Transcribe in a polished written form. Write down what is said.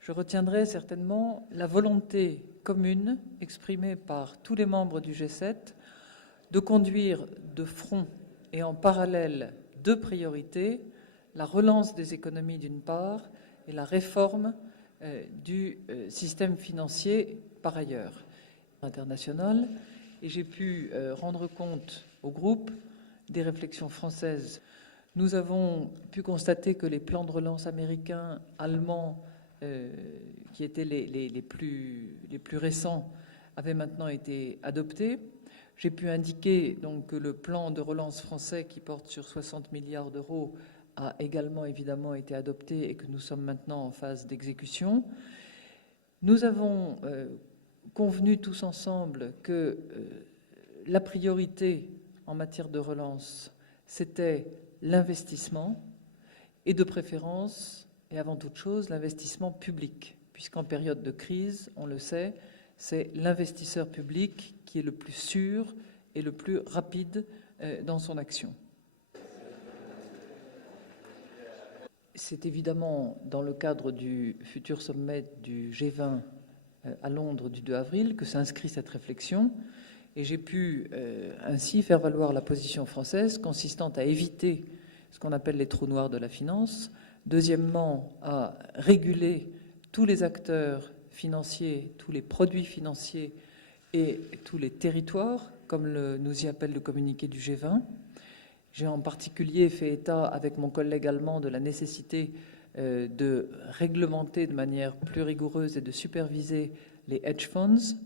Je retiendrai certainement la volonté commune exprimée par tous les membres du G7 de conduire de front et en parallèle deux priorités, la relance des économies d'une part et la réforme du système financier par ailleurs international. Et j'ai pu rendre compte au groupe des réflexions françaises. Nous avons pu constater que les plans de relance américains, allemands, qui étaient les plus récents, avaient maintenant été adoptés. J'ai pu indiquer donc que le plan de relance français, qui porte sur 60 milliards d'euros, a également évidemment été adopté et que nous sommes maintenant en phase d'exécution. Nous avons convenu tous ensemble que la priorité en matière de relance, c'était l'investissement et de préférence, et avant toute chose, l'investissement public, puisqu'en période de crise, on le sait, c'est l'investisseur public qui est le plus sûr et le plus rapide dans son action. C'est évidemment dans le cadre du futur sommet du G20 à Londres du 2 avril que s'inscrit cette réflexion, et j'ai pu ainsi faire valoir la position française consistant à éviter ce qu'on appelle les trous noirs de la finance, deuxièmement à réguler tous les acteurs financiers, tous les produits financiers et tous les territoires, comme nous y appelle le communiqué du G20. J'ai en particulier fait état avec mon collègue allemand de la nécessité de réglementer de manière plus rigoureuse et de superviser les hedge funds,